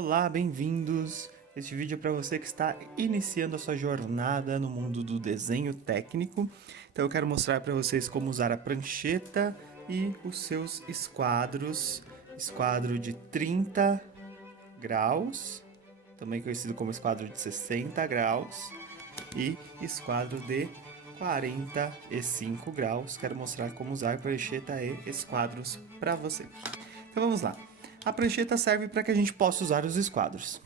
Olá, bem-vindos! Este vídeo é para você que está iniciando a sua jornada no mundo do desenho técnico. Então eu quero mostrar para vocês como usar a prancheta e os seus esquadros. Esquadro de 30 graus, também conhecido como esquadro de 60 graus, e esquadro de 45 graus. Quero mostrar como usar prancheta e esquadros para você. Então vamos lá. A prancheta serve para que a gente possa usar os esquadros.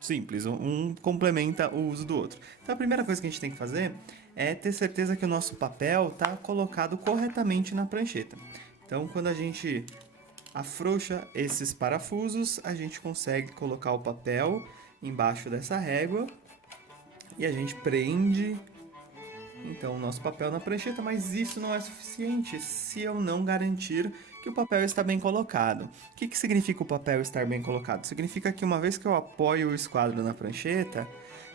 Simples, um complementa o uso do outro. Então a primeira coisa que a gente tem que fazer é ter certeza que o nosso papel está colocado corretamente na prancheta. Então quando a gente afrouxa esses parafusos, a gente consegue colocar o papel embaixo dessa régua e a gente prende então o nosso papel na prancheta, mas isso não é suficiente se eu não garantir que o papel está bem colocado. O que significa o papel estar bem colocado? Significa que uma vez que eu apoio o esquadro na prancheta,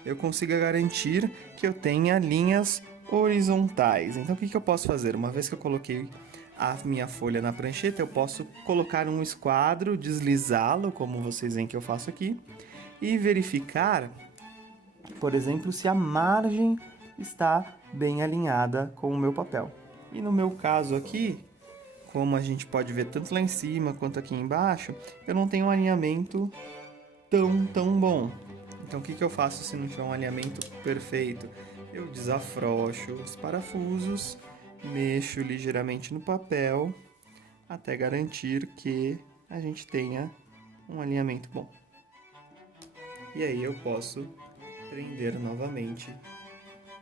eu consiga garantir que eu tenha linhas horizontais. Então o que eu posso fazer? Uma vez que eu coloquei a minha folha na prancheta, eu posso colocar um esquadro, deslizá-lo, como vocês veem que eu faço aqui, e verificar, por exemplo, se a margem está bem alinhada com o meu papel. E no meu caso aqui, como a gente pode ver tanto lá em cima quanto aqui embaixo, eu não tenho um alinhamento tão bom. Então o que eu faço se não tiver um alinhamento perfeito? Eu desafrouxo os parafusos, mexo ligeiramente no papel, até garantir que a gente tenha um alinhamento bom. E aí eu posso prender novamente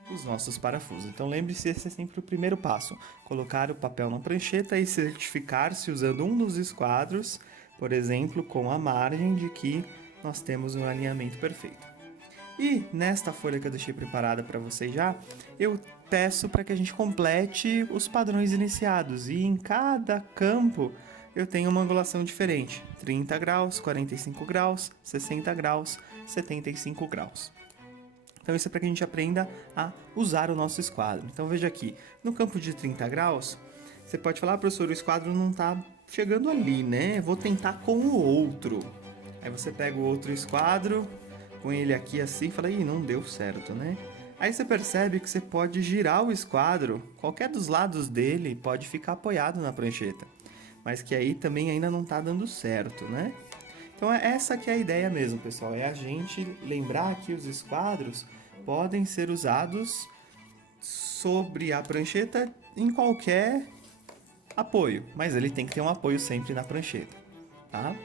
os nossos parafusos. Então lembre-se, esse é sempre o primeiro passo. Colocar o papel na prancheta e certificar-se usando um dos esquadros, por exemplo, com a margem de que nós temos um alinhamento perfeito. E nesta folha que eu deixei preparada para vocês já, eu peço para que a gente complete os padrões iniciados. E em cada campo eu tenho uma angulação diferente. 30 graus, 45 graus, 60 graus, 75 graus. Então isso é para que a gente aprenda a usar o nosso esquadro. Então veja aqui, no campo de 30 graus, você pode falar, professor, o esquadro não está chegando ali, né? Vou tentar com o outro. Aí você pega o outro esquadro, põe ele aqui assim e fala, ih, não deu certo, né? Aí você percebe que você pode girar o esquadro, qualquer dos lados dele pode ficar apoiado na prancheta. Mas que aí também ainda não está dando certo, né? Então essa que é a ideia mesmo, pessoal, é a gente lembrar que os esquadros podem ser usados sobre a prancheta em qualquer apoio, mas ele tem que ter um apoio sempre na prancheta, tá?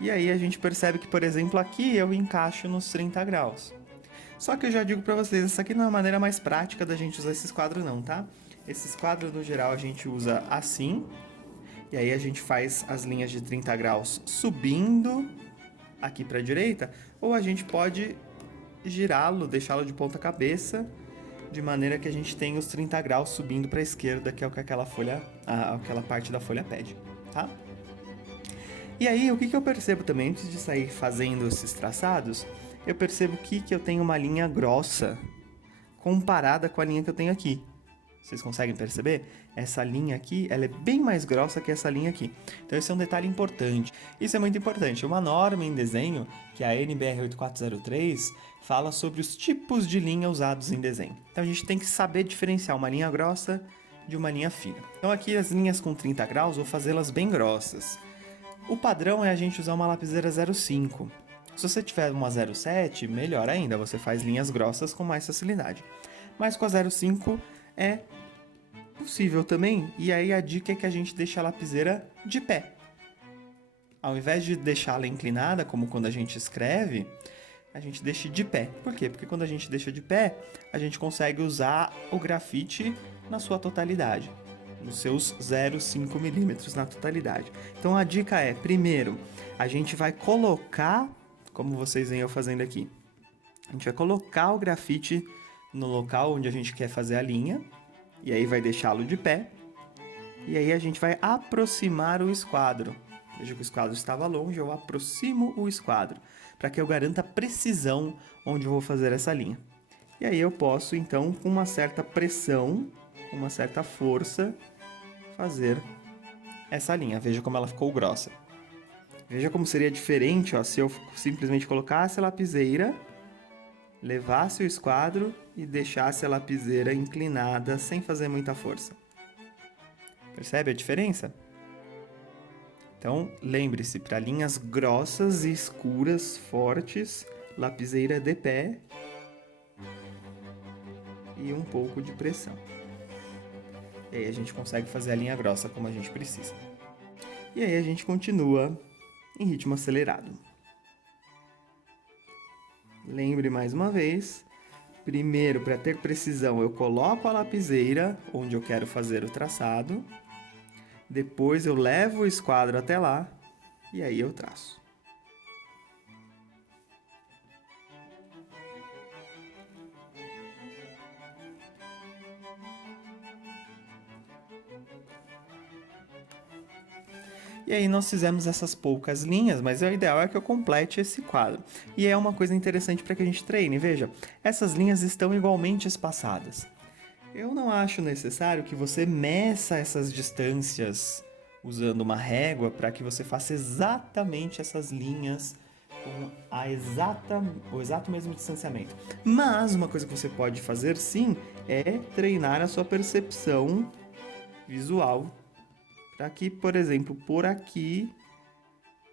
E aí a gente percebe que, por exemplo, aqui eu encaixo nos 30 graus. Só que eu já digo para vocês, essa aqui não é a maneira mais prática da gente usar esse esquadro não, tá? Esse esquadro, no geral, a gente usa assim, e aí a gente faz as linhas de 30 graus subindo aqui para a direita, ou a gente pode girá-lo, deixá-lo de ponta cabeça, de maneira que a gente tenha os 30 graus subindo para a esquerda, que é o que aquela parte da folha pede, tá? E aí, o que eu percebo também, antes de sair fazendo esses traçados, eu percebo que eu tenho uma linha grossa comparada com a linha que eu tenho aqui. Vocês conseguem perceber? Essa linha aqui, ela é bem mais grossa que essa linha aqui. Então esse é um detalhe importante. Isso é muito importante. Uma norma em desenho, que é a NBR 8403, fala sobre os tipos de linha usados em desenho. Então a gente tem que saber diferenciar uma linha grossa de uma linha fina. Então aqui as linhas com 30 graus, vou fazê-las bem grossas. O padrão é a gente usar uma lapiseira 0,5. Se você tiver uma 0,7, melhor ainda, você faz linhas grossas com mais facilidade. Mas com a 0,5 é possível também, e aí a dica é que a gente deixa a lapiseira de pé. Ao invés de deixá-la inclinada, como quando a gente escreve, a gente deixa de pé. Por quê? Porque quando a gente deixa de pé, a gente consegue usar o grafite na sua totalidade, nos seus 0,5 milímetros na totalidade. Então a dica é, primeiro, a gente vai colocar, como vocês veem eu fazendo aqui, a gente vai colocar o grafite no local onde a gente quer fazer a linha, e aí vai deixá-lo de pé, e aí a gente vai aproximar o esquadro. Veja que o esquadro estava longe, eu aproximo o esquadro, para que eu garanta precisão onde eu vou fazer essa linha. E aí eu posso, então, com uma certa pressão, com uma certa força, fazer essa linha. Veja como ela ficou grossa. Veja como seria diferente, ó, se eu simplesmente colocasse a lapiseira, levasse o esquadro e deixasse a lapiseira inclinada sem fazer muita força. Percebe a diferença? Então, lembre-se, para linhas grossas e escuras, fortes, lapiseira de pé e um pouco de pressão. E aí a gente consegue fazer a linha grossa como a gente precisa. E aí a gente continua em ritmo acelerado. Lembre mais uma vez, primeiro, para ter precisão, eu coloco a lapiseira onde eu quero fazer o traçado. Depois eu levo o esquadro até lá e aí eu traço. E aí nós fizemos essas poucas linhas, mas o ideal é que eu complete esse quadro. E é uma coisa interessante para que a gente treine. Veja, essas linhas estão igualmente espaçadas. Eu não acho necessário que você meça essas distâncias usando uma régua para que você faça exatamente essas linhas com o exato mesmo distanciamento. Mas uma coisa que você pode fazer sim é treinar a sua percepção visual para que, por exemplo, por aqui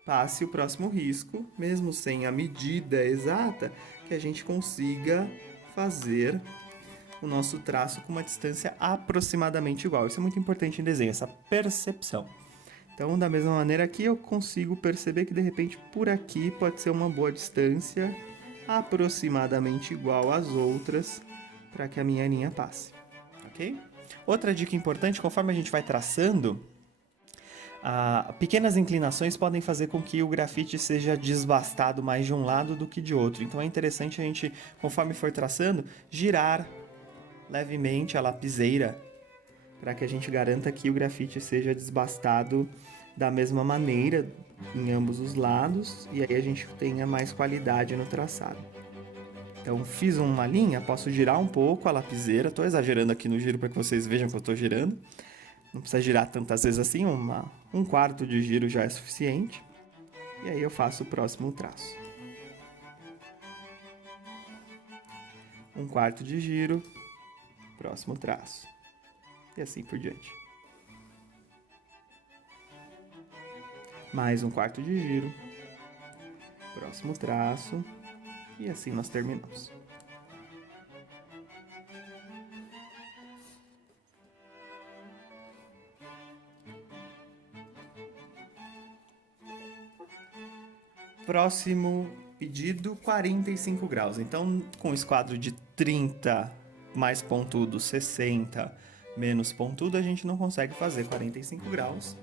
passe o próximo risco, mesmo sem a medida exata, que a gente consiga fazer o nosso traço com uma distância aproximadamente igual. Isso é muito importante em desenho, essa percepção. Então, da mesma maneira aqui, eu consigo perceber que, de repente, por aqui pode ser uma boa distância, aproximadamente igual às outras, para que a minha linha passe. Ok? Outra dica importante, conforme a gente vai traçando, pequenas inclinações podem fazer com que o grafite seja desbastado mais de um lado do que de outro. Então, é interessante a gente, conforme for traçando, girar levemente a lapiseira para que a gente garanta que o grafite seja desbastado da mesma maneira em ambos os lados e aí a gente tenha mais qualidade no traçado. Então, fiz uma linha, posso girar um pouco a lapiseira, estou exagerando aqui no giro para que vocês vejam que eu estou girando. Não precisa girar tantas vezes assim, um quarto de giro já é suficiente. E aí eu faço o próximo traço. Um quarto de giro, próximo traço. E assim por diante. Mais um quarto de giro, próximo traço. E assim nós terminamos. Próximo pedido, 45 graus. Então, com o esquadro de 30 mais pontudo, 60 menos pontudo, a gente não consegue fazer 45 graus.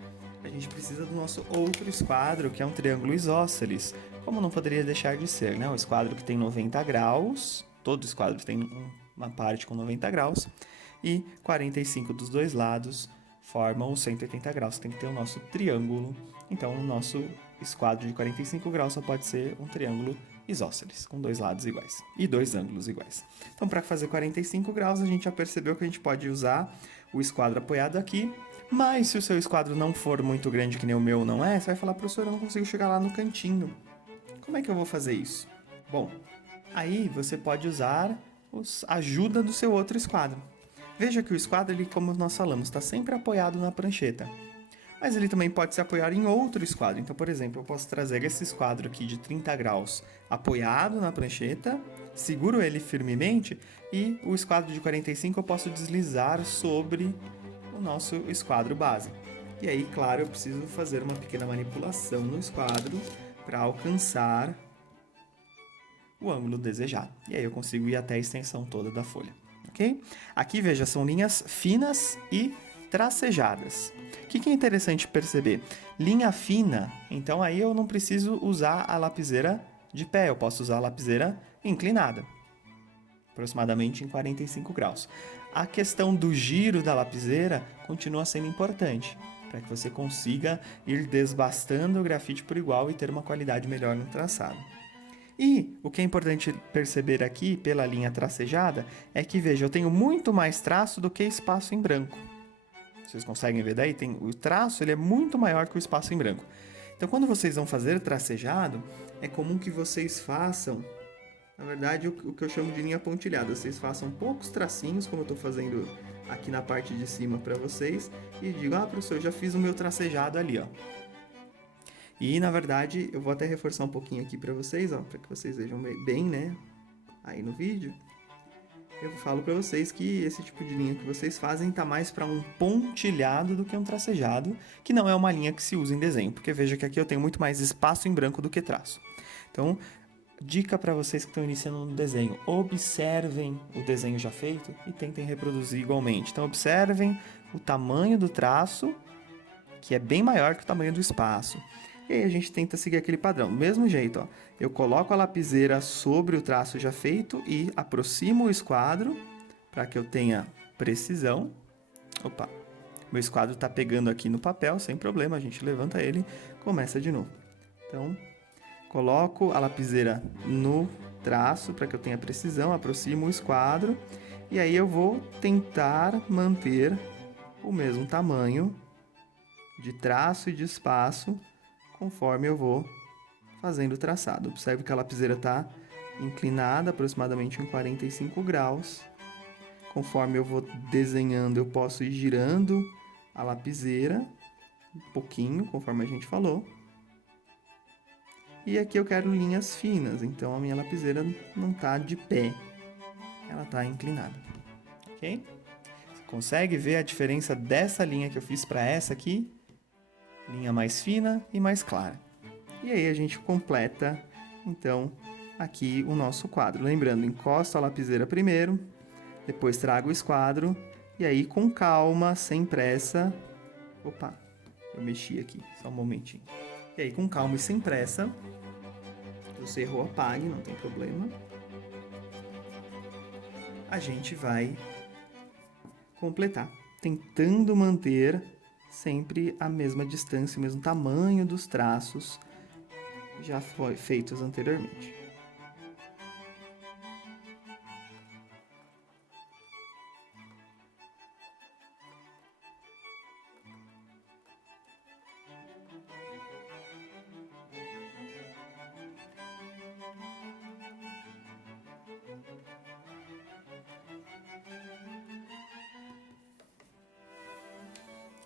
A gente precisa do nosso outro esquadro, que é um triângulo isósceles. Como não poderia deixar de ser, né? O esquadro que tem 90 graus, todo esquadro tem uma parte com 90 graus, e 45 dos dois lados formam os 180 graus. Tem que ter o nosso triângulo. Então, o nosso esquadro de 45 graus só pode ser um triângulo isósceles, com dois lados iguais e dois ângulos iguais. Então, para fazer 45 graus, a gente já percebeu que a gente pode usar o esquadro apoiado aqui, mas se o seu esquadro não for muito grande, que nem o meu não é, você vai falar, professor, eu não consigo chegar lá no cantinho. Como é que eu vou fazer isso? Bom, aí você pode usar a ajuda do seu outro esquadro. Veja que o esquadro, ele, como nós falamos, está sempre apoiado na prancheta. Mas ele também pode se apoiar em outro esquadro. Então, por exemplo, eu posso trazer esse esquadro aqui de 30 graus apoiado na prancheta, seguro ele firmemente e o esquadro de 45 eu posso deslizar sobre o nosso esquadro base. E aí, claro, eu preciso fazer uma pequena manipulação no esquadro para alcançar o ângulo desejado. E aí eu consigo ir até a extensão toda da folha, ok? Aqui, veja, são linhas finas e tracejadas. O que é interessante perceber? Linha fina, então aí eu não preciso usar a lapiseira de pé, eu posso usar a lapiseira inclinada, aproximadamente em 45 graus. A questão do giro da lapiseira continua sendo importante, para que você consiga ir desbastando o grafite por igual e ter uma qualidade melhor no traçado. E o que é importante perceber aqui, pela linha tracejada, é que, veja, eu tenho muito mais traço do que espaço em branco. Vocês conseguem ver daí? O traço ele é muito maior que o espaço em branco. Então, quando vocês vão fazer tracejado, é comum que vocês façam, na verdade, o que eu chamo de linha pontilhada. Vocês façam poucos tracinhos, como eu estou fazendo aqui na parte de cima para vocês, e digam, professor, eu já fiz o meu tracejado ali, ó. E, na verdade, eu vou até reforçar um pouquinho aqui para vocês, ó, para que vocês vejam bem, né, aí no vídeo. Eu falo para vocês que esse tipo de linha que vocês fazem tá mais para um pontilhado do que um tracejado, que não é uma linha que se usa em desenho, porque veja que aqui eu tenho muito mais espaço em branco do que traço. Então, dica para vocês que estão iniciando no desenho, observem o desenho já feito e tentem reproduzir igualmente. Então, observem o tamanho do traço, que é bem maior que o tamanho do espaço. E aí a gente tenta seguir aquele padrão. Do mesmo jeito, ó, eu coloco a lapiseira sobre o traço já feito e aproximo o esquadro para que eu tenha precisão. Opa, meu esquadro está pegando aqui no papel, sem problema, a gente levanta ele e começa de novo. Então, coloco a lapiseira no traço para que eu tenha precisão, aproximo o esquadro e aí eu vou tentar manter o mesmo tamanho de traço e de espaço conforme eu vou fazendo o traçado. Observe que a lapiseira está inclinada aproximadamente em 45 graus. Conforme eu vou desenhando, eu posso ir girando a lapiseira um pouquinho, conforme a gente falou. E aqui eu quero linhas finas, então a minha lapiseira não está de pé, ela está inclinada, ok? Você consegue ver a diferença dessa linha que eu fiz para essa aqui? Linha mais fina e mais clara. E aí a gente completa, então, aqui o nosso quadro. Lembrando, encosto a lapiseira primeiro, depois trago o esquadro, e aí com calma, sem pressa... Opa, eu mexi aqui, só um momentinho. E aí com calma e sem pressa, você errou, apague, não tem problema. A gente vai completar, tentando manter sempre a mesma distância, o mesmo tamanho dos traços já feitos anteriormente.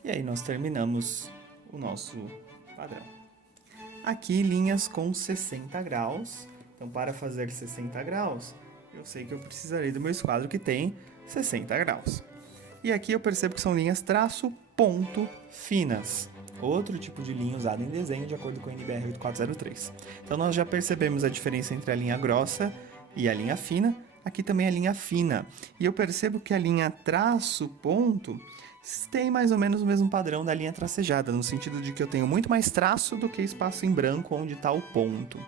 E aí nós terminamos o nosso padrão. Aqui linhas com 60 graus. Então, para fazer 60 graus, eu sei que eu precisarei do meu esquadro que tem 60 graus. E aqui eu percebo que são linhas traço ponto finas. Outro tipo de linha usada em desenho de acordo com a NBR 8403. Então, nós já percebemos a diferença entre a linha grossa e a linha fina. Aqui também a linha fina. E eu percebo que a linha traço ponto tem mais ou menos o mesmo padrão da linha tracejada, no sentido de que eu tenho muito mais traço do que espaço em branco onde está o ponto.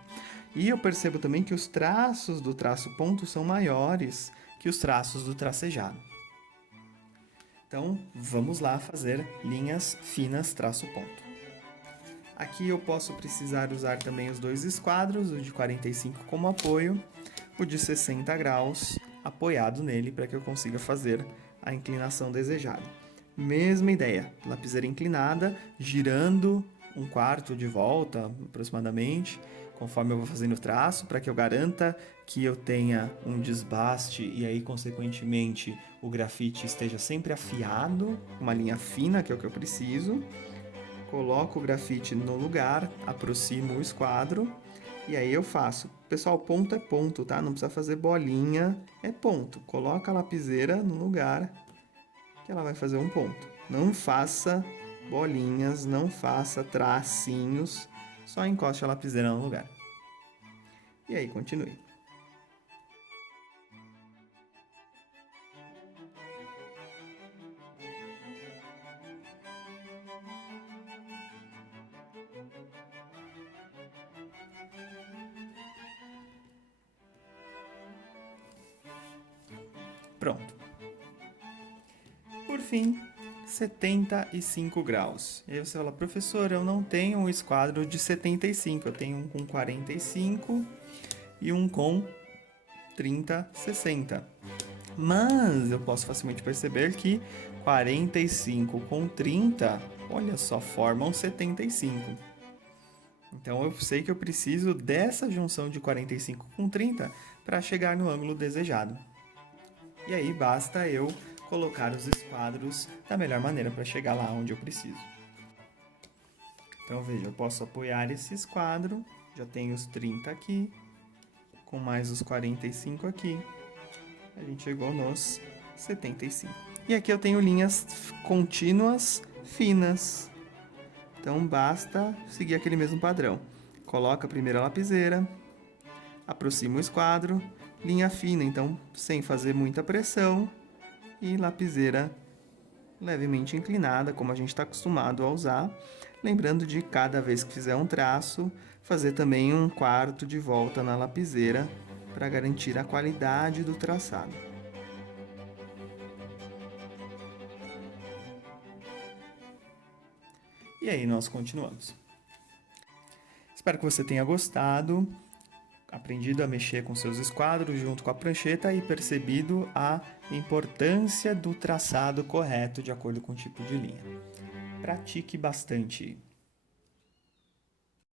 E eu percebo também que os traços do traço ponto são maiores que os traços do tracejado. Então, vamos lá fazer linhas finas traço ponto. Aqui eu posso precisar usar também os dois esquadros, o de 45 como apoio, o de 60 graus apoiado nele para que eu consiga fazer a inclinação desejada. Mesma ideia, lapiseira inclinada, girando um quarto de volta aproximadamente, conforme eu vou fazendo o traço, para que eu garanta que eu tenha um desbaste e aí, consequentemente, o grafite esteja sempre afiado, uma linha fina, que é o que eu preciso. Coloco o grafite no lugar, aproximo o esquadro e aí eu faço. Pessoal, ponto é ponto, tá? Não precisa fazer bolinha, é ponto. Coloca a lapiseira no lugar que ela vai fazer um ponto. Não faça bolinhas, não faça tracinhos, só encoste a lapiseira no lugar. E aí, continue. Pronto. Por fim, 75 graus. E aí você fala, professor, eu não tenho um esquadro de 75, eu tenho um com 45 e um com 30, 60. Mas eu posso facilmente perceber que 45 com 30, olha só, formam 75. Então eu sei que eu preciso dessa junção de 45 com 30 para chegar no ângulo desejado. E aí basta eu colocar os esquadros da melhor maneira para chegar lá onde eu preciso. Então veja, eu posso apoiar esse esquadro, já tenho os 30 aqui, com mais os 45 aqui, a gente chegou nos 75. E aqui eu tenho linhas contínuas finas, então basta seguir aquele mesmo padrão. Coloca a primeira lapiseira, aproxima o esquadro, linha fina, então sem fazer muita pressão, e lapiseira levemente inclinada, como a gente está acostumado a usar. Lembrando de cada vez que fizer um traço, fazer também um quarto de volta na lapiseira para garantir a qualidade do traçado. E aí nós continuamos. Espero que você tenha gostado, aprendido a mexer com seus esquadros junto com a prancheta e percebido a importância do traçado correto de acordo com o tipo de linha. Pratique bastante.